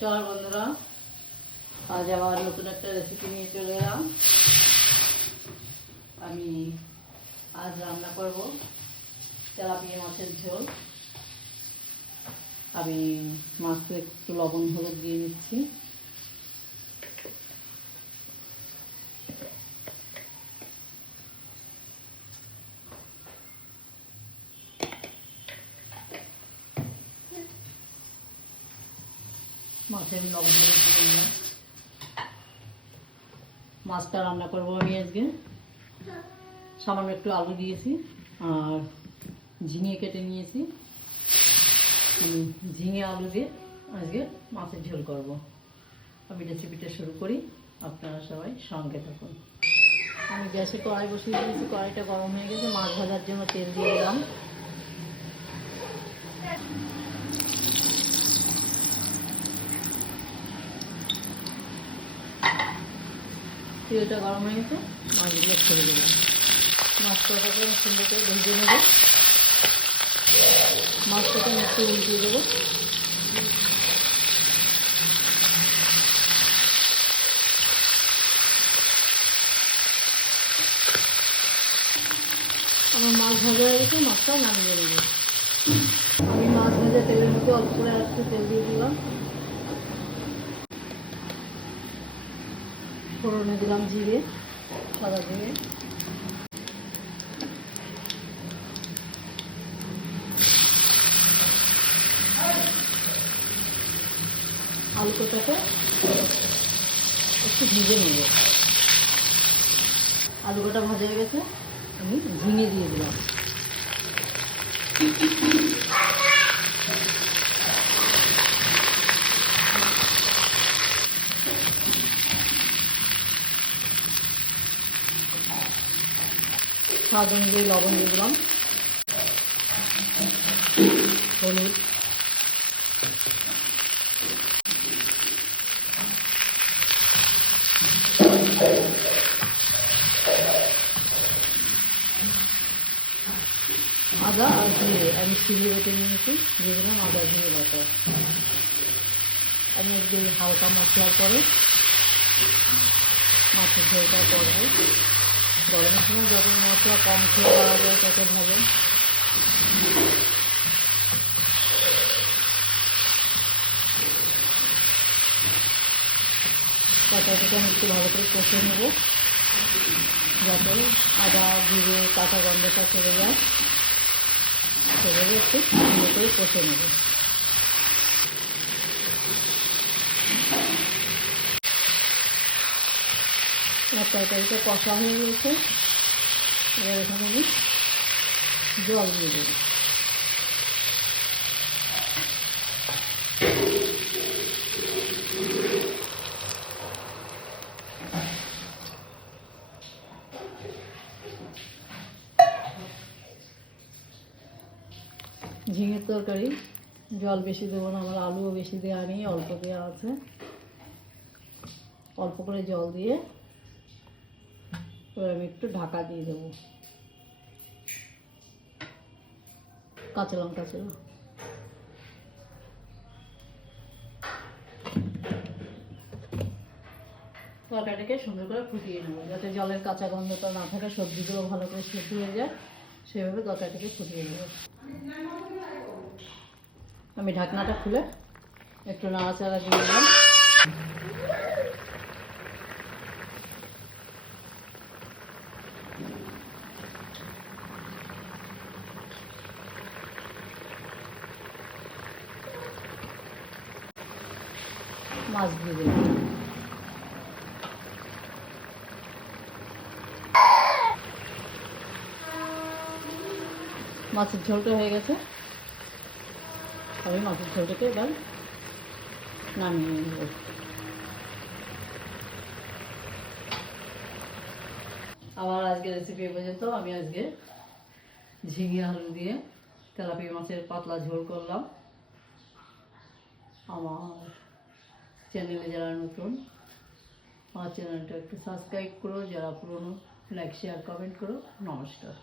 নমস্কার বন্ধুরা। আজ আবার নতুন একটা রেসিপি নিয়ে চলে এলাম। আমি আজ রান্না করব তেলাপিয়া মাছের ঝোল। আমি মাছটা একটু লবণ, হলুদ দিয়ে নিচ্ছি। মাছে আমি লবণ হলুদ দিয়ে নিলাম মাছটা রান্না করব আমি আজকে। সামান্য একটু আলু দিয়েছি আর ঝিঙে কেটে নিয়েছি। ঝিঙে আলু দিয়ে আজকে মাছের ঝোল করব। আমি রেসিপিটা শুরু করি। আপনারা সবাই সঙ্গে থাকুন। আমি গ্যাসে কড়াই বসিয়ে দিয়েছি। কড়াইটা গরম হয়ে গেছে। মাছ ভাজার জন্য তেল দিয়ে দিলাম। তেলটা গরম হয়ে গেছে মাছগুলো ছেড়ে দিলাম। মাছটাকে সুন্দর করে ভেজে নেব। মাছটাকে একটু উল্টিয়ে দেবো। আমার মাছ ভাজা হয়ে গেছে মাছটা নামিয়ে নেব। আমি মাছ ভাজা তেলের মধ্যে অল্প করে একটু তেল দিয়ে দিলাম। ফোড়নে দিলাম জিরে, সাদা জিরে। আলুটাকে একটু ভেজে নেব। আলু কটা ভাজা হয়ে গেছে, আমি ঝিঙে দিয়ে দিলাম। স্বাদ অনুযায়ী লবণ দিয়ে দিলাম। হলুদ। আদা আর জিরে আমি চিড়ে বেটে নিয়েছি, দিয়ে দিলাম আদা জিরে বাটা আমি একদিন হালকা মশলার পরে মাছের ঝোলটা করব। গরমের সময় যখন মশলা কম খেয়ে পাওয়া যায় তত ভালো কাঁচাটাকে আমি একটু ভালো করে কষে নেব, যাতে আদা, জিরে, কাঁচা গন্ধটা চলে যায়। সেভাবে একটু ভালো করে কষে নেব। আমার তরকারিটা কষা হয়ে গেছে। এবার এখানে আমি জল দিয়ে দেবো। ঝিঙের তরকারি, জল বেশি দেবো না, আমার আলুও বেশি দেওয়া নেই, অল্প দেওয়া আছে। অল্প করে জল দিয়ে এবার আমি একটু ঢাকা দিয়ে দেবো। কাঁচা লঙ্কা ছিল তরকারিটাকে সুন্দর করে ফুটিয়ে নেব, যাতে জলের কাঁচা গন্ধটা না থাকে, সবজিগুলো ভালো করে সেদ্ধ হয়ে যায়, সেভাবে তরকারিটাকে ফুটিয়ে নেব। আমি ঢাকনাটা খুলে একটু নাড়াচাড়া দিয়ে দিলাম। মাছ দিলাম। মাছের ঝোলটা হয়ে গেছে। আমি মাছের ঝোলটাকে এবার নামিয়ে নেব। আমার আজকে রেসিপি পর্যন্ত আমি আজকে ঝিঙে, আলু দিয়ে তেলাপিয়া মাছের পাতলা ঝোল করলাম। আমার চ্যানেলে যারা নতুন, আমার চ্যানেলটা একটু সাবস্ক্রাইব করো, যারা পুরনো লাইক শেয়ার কমেন্ট করো, নমস্কার।